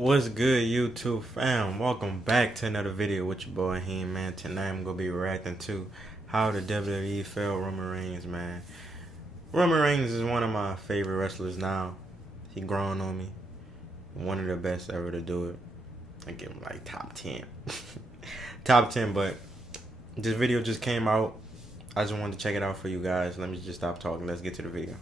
What's good, YouTube fam? Welcome back to another video with your boy Heem, man. Tonight I'm gonna be reacting to how the WWE failed Roman Reigns, man. Roman Reigns is one of my favorite wrestlers now. He grown on me. One of the best ever to do it. I give him like top 10. Top 10, but this video just came out. I just wanted to check it out for you guys. Let me just stop talking. Let's get to the video.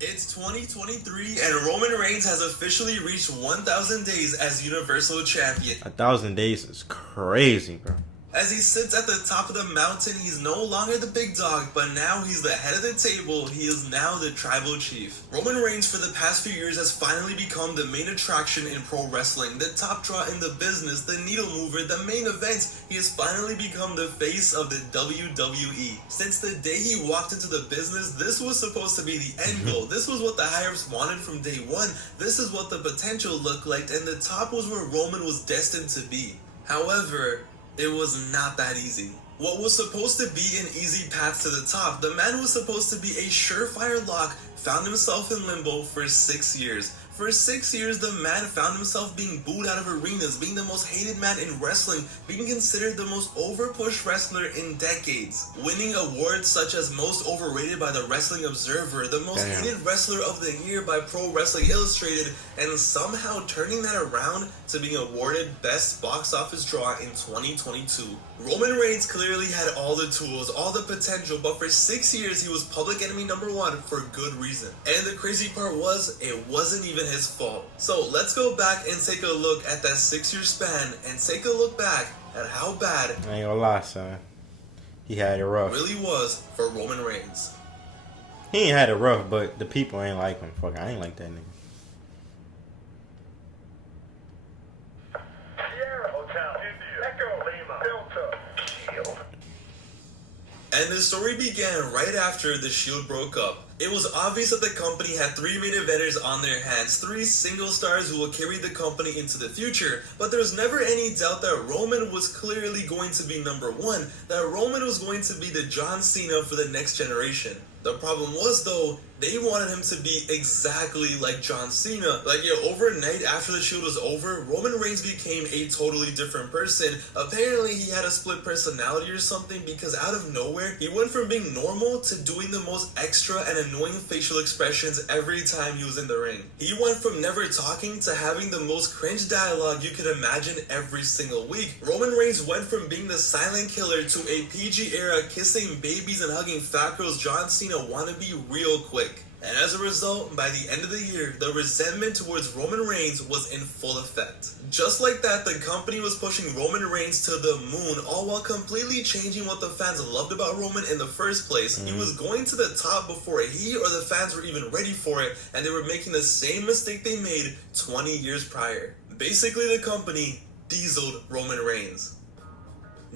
It's 2023 and Roman Reigns has officially reached 1,000 days as Universal Champion. 1,000 days is crazy, bro. As he sits at the top of the mountain, he's no longer the big dog, but now he's the head of the table. He is now the tribal chief. Roman Reigns for the past few years has finally become the main attraction in pro wrestling, the top draw in the business, the needle mover, the main event. He has finally become the face of the WWE. Since the day he walked into the business, this was supposed to be the end goal. This was what the higher-ups wanted from day one. This is what the potential looked like, and the top was where Roman was destined to be. However, it was not that easy. What was supposed to be an easy path to the top, the man who was supposed to be a surefire lock, found himself in limbo for 6 years. For 6 years, the man found himself being booed out of arenas, being the most hated man in wrestling, being considered the most overpushed wrestler in decades, winning awards such as most overrated by the Wrestling Observer, the most hated wrestler of the year by Pro Wrestling Illustrated, and somehow turning that around to being awarded best box office draw in 2022. Roman Reigns clearly had all the tools, all the potential, but for 6 years he was public enemy number one for good reason. And the crazy part was, it wasn't even his fault. So let's go back and take a look at that 6-year span and take a look back at how bad I ain't gonna lie, son. He had it rough. really was for Roman Reigns. He ain't had it rough, but the people ain't like him. Fuck, I ain't like that nigga. And the story began right after the Shield broke up. It was obvious that the company had 3 main eventers on their hands, 3 single stars who will carry the company into the future, but there was never any doubt that Roman was clearly going to be number one, that Roman was going to be the John Cena for the next generation. The problem was, though, they wanted him to be exactly like John Cena. Like, overnight after the Shield was over, Roman Reigns became a totally different person. Apparently, he had a split personality or something, because out of nowhere, he went from being normal to doing the most extra and annoying facial expressions every time he was in the ring. He went from never talking to having the most cringe dialogue you could imagine every single week. Roman Reigns went from being the silent killer to a PG era kissing babies and hugging fat girls John Cena wannabe real quick. And as a result, by the end of the year, the resentment towards Roman Reigns was in full effect. Just like that, the company was pushing Roman Reigns to the moon, all while completely changing what the fans loved about Roman in the first place. He was going to the top before he or the fans were even ready for it, and they were making the same mistake they made 20 years prior. Basically, the company dieseled Roman Reigns.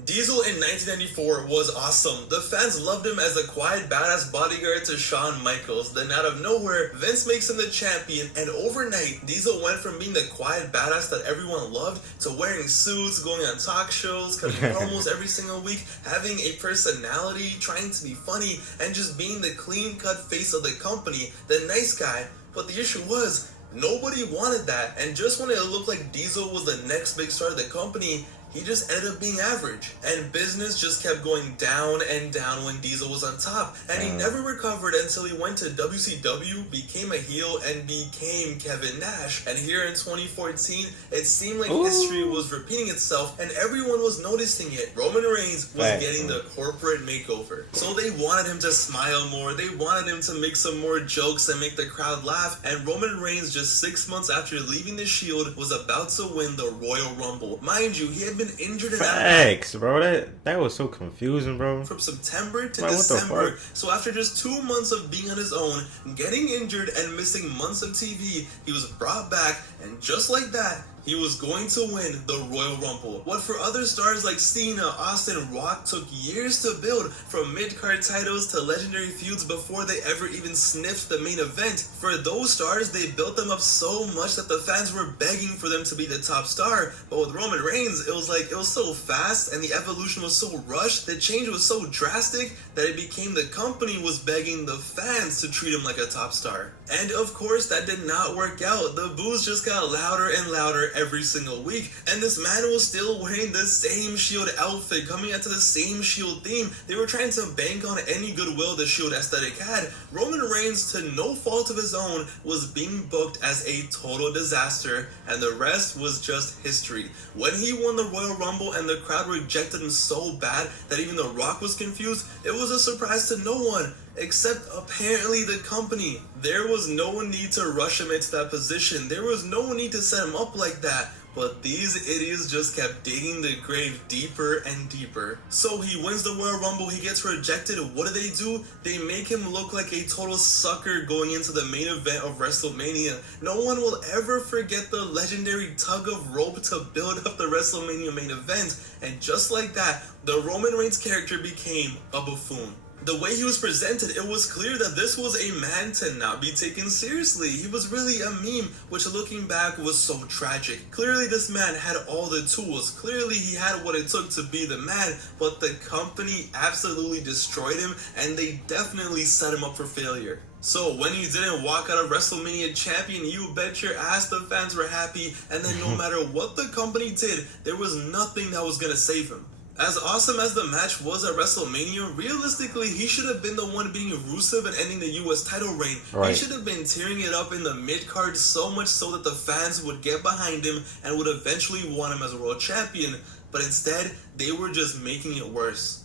Diesel in 1994 was awesome. The fans loved him as a quiet, badass bodyguard to Shawn Michaels. Then out of nowhere, Vince makes him the champion, and overnight, Diesel went from being the quiet badass that everyone loved to wearing suits, going on talk shows, cutting promos every single week, having a personality, trying to be funny, and just being the clean-cut face of the company, the nice guy. But the issue was, nobody wanted that, and just when it looked like Diesel was the next big star of the company, he just ended up being average, and business just kept going down and down when Diesel was on top, and he never recovered until he went to WCW, became a heel, and became Kevin Nash. And here in 2014, it seemed like history was repeating itself, and everyone was noticing it. Roman Reigns was getting the corporate makeover. So they wanted him to smile more, they wanted him to make some more jokes and make the crowd laugh, and Roman Reigns, just 6 months after leaving the Shield, was about to win the Royal Rumble. Mind you, he had been injured and Facts, bro. That was so confusing, bro. From September to December. So after just 2 months of being on his own, getting injured and missing months of TV, he was brought back, and just like that, He was going to win the Royal Rumble. What for other stars like Cena, Austin, Rock took years to build, from mid-card titles to legendary feuds before they ever even sniffed the main event, for those stars, they built them up so much that the fans were begging for them to be the top star. But with Roman Reigns, it was so fast and the evolution was so rushed, the change was so drastic that it became the company was begging the fans to treat him like a top star. And of course, that did not work out. The boos just got louder and louder every single week, and this man was still wearing the same Shield outfit, coming out to the same Shield theme. They were trying to bank on any goodwill the Shield aesthetic had. Roman Reigns, to no fault of his own, was being booked as a total disaster, and the rest was just history. When he won the Royal Rumble and the crowd rejected him so bad that even The Rock was confused, it was a surprise to no one, except apparently the company. There was no need to rush him into that position. There was no need to set him up like that. But these idiots just kept digging the grave deeper and deeper. So he wins the Royal Rumble, he gets rejected. What do? They make him look like a total sucker going into the main event of WrestleMania. No one will ever forget the legendary tug of rope to build up the WrestleMania main event. And just like that, the Roman Reigns character became a buffoon. The way he was presented, it was clear that this was a man to not be taken seriously. He was really a meme, which looking back was so tragic. Clearly this man had all the tools. Clearly he had what it took to be the man, but the company absolutely destroyed him, and they definitely set him up for failure. So when he didn't walk out of WrestleMania champion, you bet your ass the fans were happy, and then no matter what the company did, there was nothing that was gonna save him. As awesome as the match was at WrestleMania, realistically, he should have been the one being Rusev and ending the US title reign. Right. He should have been tearing it up in the mid-card, so much so that the fans would get behind him and would eventually want him as a world champion. But instead, they were just making it worse.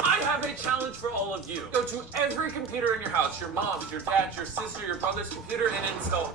I have a challenge for all of you. Go to every computer in your house, your mom's, your dad's, your sister, your brother's computer, and install.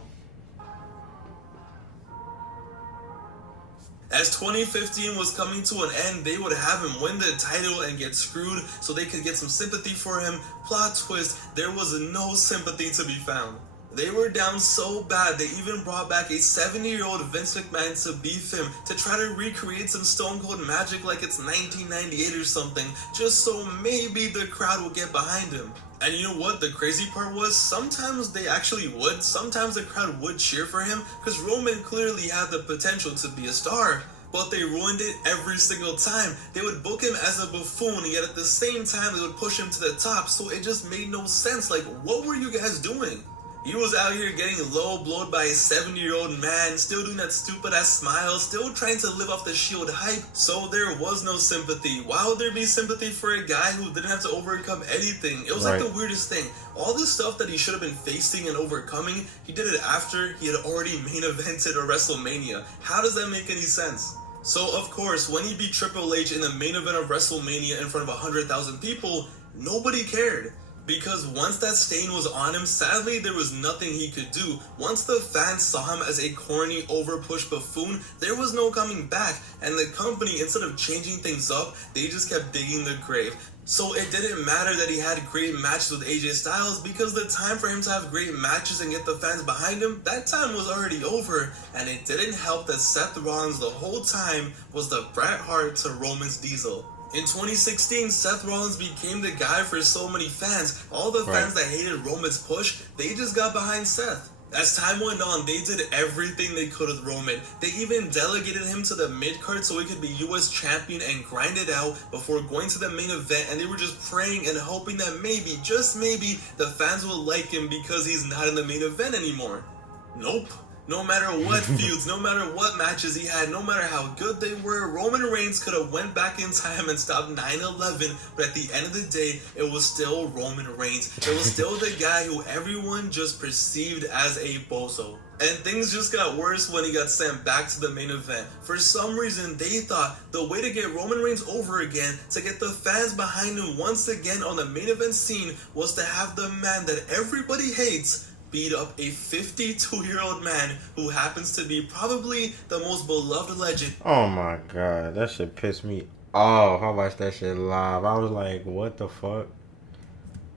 As 2015 was coming to an end, they would have him win the title and get screwed so they could get some sympathy for him. Plot twist, there was no sympathy to be found. They were down so bad, they even brought back a 70-year-old Vince McMahon to beef him, to try to recreate some Stone Cold magic like it's 1998 or something, just so maybe the crowd would get behind him. And you know what the crazy part was? Sometimes they actually would. Sometimes the crowd would cheer for him, because Roman clearly had the potential to be a star. But they ruined it every single time. They would book him as a buffoon, yet at the same time they would push him to the top, so it just made no sense. Like, what were you guys doing? He was out here getting low blowed by a 70-year-old man, still doing that stupid ass smile, still trying to live off the Shield hype, so there was no sympathy. Why would there be sympathy for a guy who didn't have to overcome anything? It was like the weirdest thing. All the stuff that he should have been facing and overcoming, he did it after he had already main evented a WrestleMania. How does that make any sense? So of course, when he beat Triple H in the main event of WrestleMania in front of 100,000 people, nobody cared. Because once that stain was on him, sadly there was nothing he could do. Once the fans saw him as a corny, overpushed buffoon, there was no coming back. And the company, instead of changing things up, they just kept digging the grave. So it didn't matter that he had great matches with AJ Styles, because the time for him to have great matches and get the fans behind him, that time was already over. And it didn't help that Seth Rollins the whole time was the Bret Hart to Roman's Diesel. In 2016, Seth Rollins became the guy for so many fans. All the fans that hated Roman's push, they just got behind Seth. As time went on, they did everything they could with Roman. They even delegated him to the mid-card so he could be US champion and grind it out before going to the main event, and they were just praying and hoping that maybe, just maybe, the fans will like him because he's not in the main event anymore. Nope. No matter what feuds, no matter what matches he had, no matter how good they were, Roman Reigns could have went back in time and stopped 9/11, but at the end of the day, it was still Roman Reigns. It was still the guy who everyone just perceived as a bozo. And things just got worse when he got sent back to the main event. For some reason, they thought the way to get Roman Reigns over again, to get the fans behind him once again on the main event scene, was to have the man that everybody hates beat up a 52-year-old man who happens to be probably the most beloved legend. Oh my god, that shit pissed me off. I watched that shit live. I was like, what the fuck?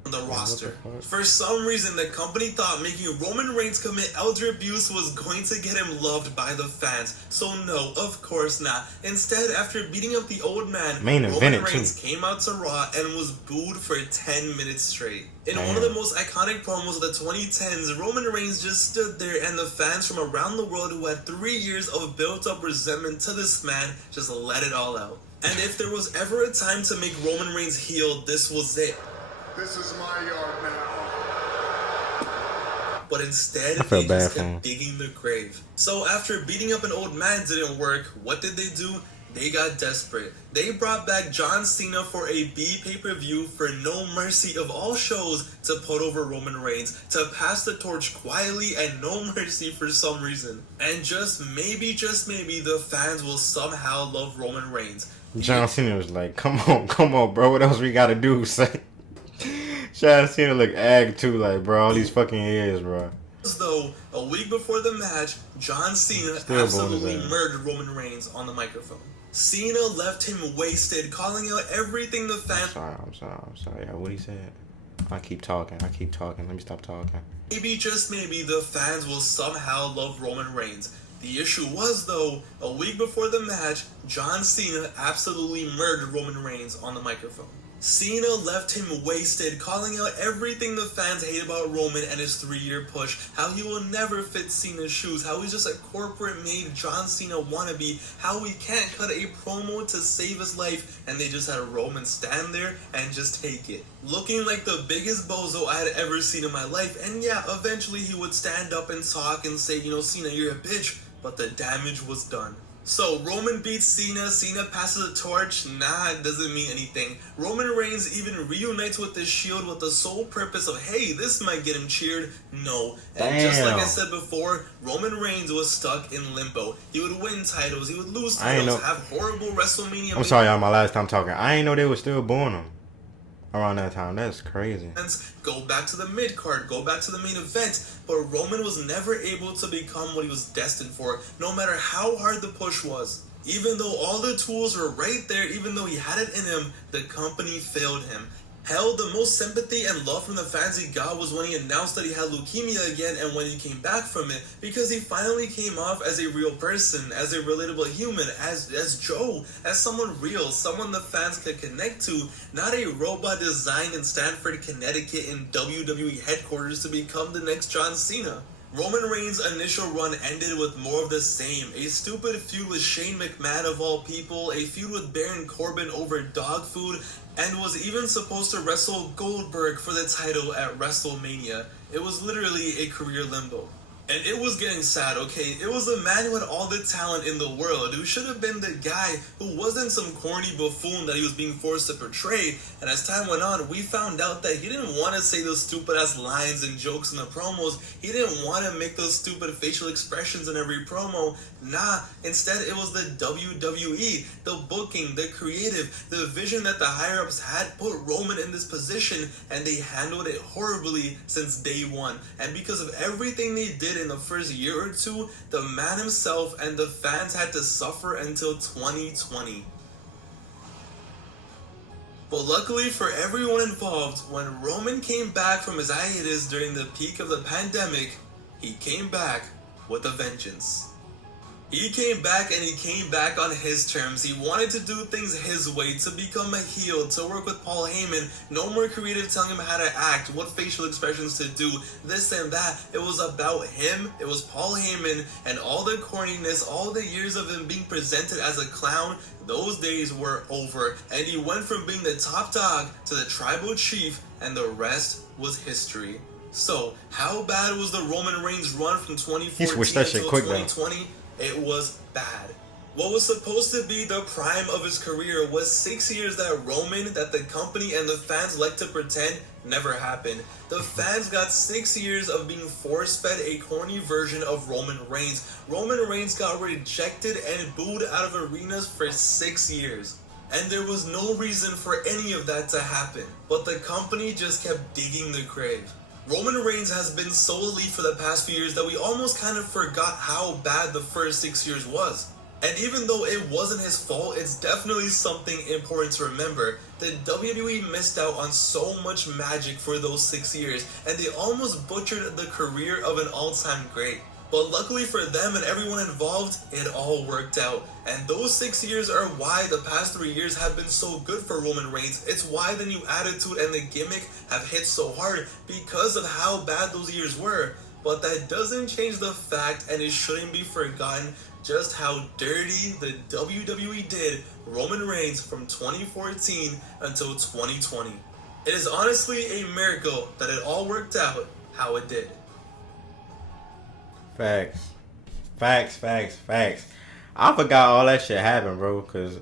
the roster. fuck? For some reason, the company thought making Roman Reigns commit elder abuse was going to get him loved by the fans. So no, of course not. Instead, after beating up the old man, Roman Reigns came out to Raw and was booed for 10 minutes straight. In one of the most iconic promos of the 2010s, Roman Reigns just stood there and the fans from around the world who had 3 years of built-up resentment to this man just let it all out. And if there was ever a time to make Roman Reigns heel, this was it. This is my yard now. But instead, they just kept digging the grave. So after beating up an old man didn't work, what did they do? They got desperate. They brought back John Cena for a B pay-per-view for No Mercy of all shows to put over Roman Reigns, to pass the torch quietly and no mercy for some reason. And just maybe, the fans will somehow love Roman Reigns. John Cena was like, come on, bro. What else we gotta do? Say. John Cena look ag too, like, bro, all these fucking years, bro. Though, a week before the match, John Cena absolutely murdered Roman Reigns on the microphone. Cena left him wasted, calling out everything the fans... I'm sorry. What he said? I keep talking. Let me stop talking. Maybe, just maybe, the fans will somehow love Roman Reigns. The issue was, though, a week before the match, John Cena absolutely murdered Roman Reigns on the microphone. Cena left him wasted, calling out everything the fans hate about Roman and his 3-year push, how he will never fit Cena's shoes, how he's just a corporate-made John Cena wannabe, how he can't cut a promo to save his life, and they just had Roman stand there and just take it. Looking like the biggest bozo I had ever seen in my life, and yeah, eventually he would stand up and talk and say, you know, Cena, you're a bitch, but the damage was done. So, Roman beats Cena, Cena passes the torch, nah, it doesn't mean anything. Roman Reigns even reunites with the Shield with the sole purpose of, hey, this might get him cheered. No. And just like I said before, Roman Reigns was stuck in limbo. He would win titles, he would lose titles, have horrible WrestleMania... I'm sorry, y'all, my last time talking. I ain't know they were still booing him around that time. That's crazy. Go back to the mid-card, go back to the main event, but Roman was never able to become what he was destined for, no matter how hard the push was. Even though all the tools were right there, even though he had it in him, the company failed him. Hell, the most sympathy and love from the fans he got was when he announced that he had leukemia again and when he came back from it, because he finally came off as a real person, as a relatable human, as Joe, as someone real, someone the fans could connect to, not a robot designed in Stamford, Connecticut in WWE headquarters to become the next John Cena. Roman Reigns' initial run ended with more of the same. A stupid feud with Shane McMahon of all people, a feud with Baron Corbin over dog food, and was even supposed to wrestle Goldberg for the title at WrestleMania. It was literally a career limbo. And it was getting sad, okay? It was a man who had all the talent in the world, who should have been the guy who wasn't some corny buffoon that he was being forced to portray. And as time went on, we found out that he didn't want to say those stupid-ass lines and jokes in the promos. He didn't want to make those stupid facial expressions in every promo. Nah, instead it was the WWE, the booking, the creative, the vision that the higher-ups had put Roman in this position, and they handled it horribly since day one. And because of everything they did in the first year or two, the man himself and the fans had to suffer until 2020. But luckily for everyone involved, when Roman came back from his hiatus during the peak of the pandemic, he came back with a vengeance. He came back, and he came back on his terms. He wanted to do things his way, to become a heel, to work with Paul Heyman. No more creative telling him how to act, what facial expressions to do, this and that. It was about him, it was Paul Heyman, and all the corniness, all the years of him being presented as a clown, those days were over. And he went from being the top dog to the tribal chief, and the rest was history. So, how bad was the Roman Reigns run from 2014 until 2020? It was bad. What was supposed to be the prime of his career was 6 years that Roman, that the company and the fans like to pretend, never happened. The fans got 6 years of being force-fed a corny version of Roman Reigns. Roman Reigns got rejected and booed out of arenas for 6 years. And there was no reason for any of that to happen. But the company just kept digging the grave. Roman Reigns has been so elite for the past few years that we almost kind of forgot how bad the first 6 years was. And even though it wasn't his fault, it's definitely something important to remember. The WWE missed out on so much magic for those 6 years, and they almost butchered the career of an all-time great. But luckily for them and everyone involved, it all worked out. And those 6 years are why the past 3 years have been so good for Roman Reigns. It's why the new attitude and the gimmick have hit so hard, because of how bad those years were. But that doesn't change the fact, and it shouldn't be forgotten, just how dirty the WWE did Roman Reigns from 2014 until 2020. It is honestly a miracle that it all worked out how it did. Facts. Facts. I forgot all that shit happened, bro, because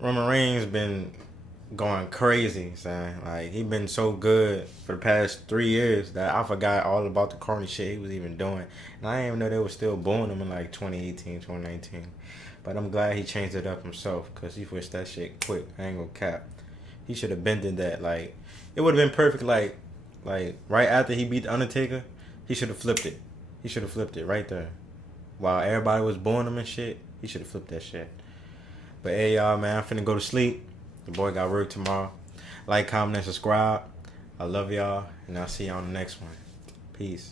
Roman Reigns been going crazy, son. Like, he been so good for the past 3 years that I forgot all about the corny shit he was even doing. And I didn't even know they were still booing him in like 2018, 2019. But I'm glad he changed it up himself, because he switched that shit quick. I ain't gonna cap. He should have bended that. Like, it would have been perfect, like right after he beat The Undertaker, he should have flipped it. He should have flipped it right there. While everybody was booing him and shit, he should have flipped that shit. But hey, y'all, man, I'm finna go to sleep. The boy got work tomorrow. Like, comment, and subscribe. I love y'all, and I'll see y'all on the next one. Peace.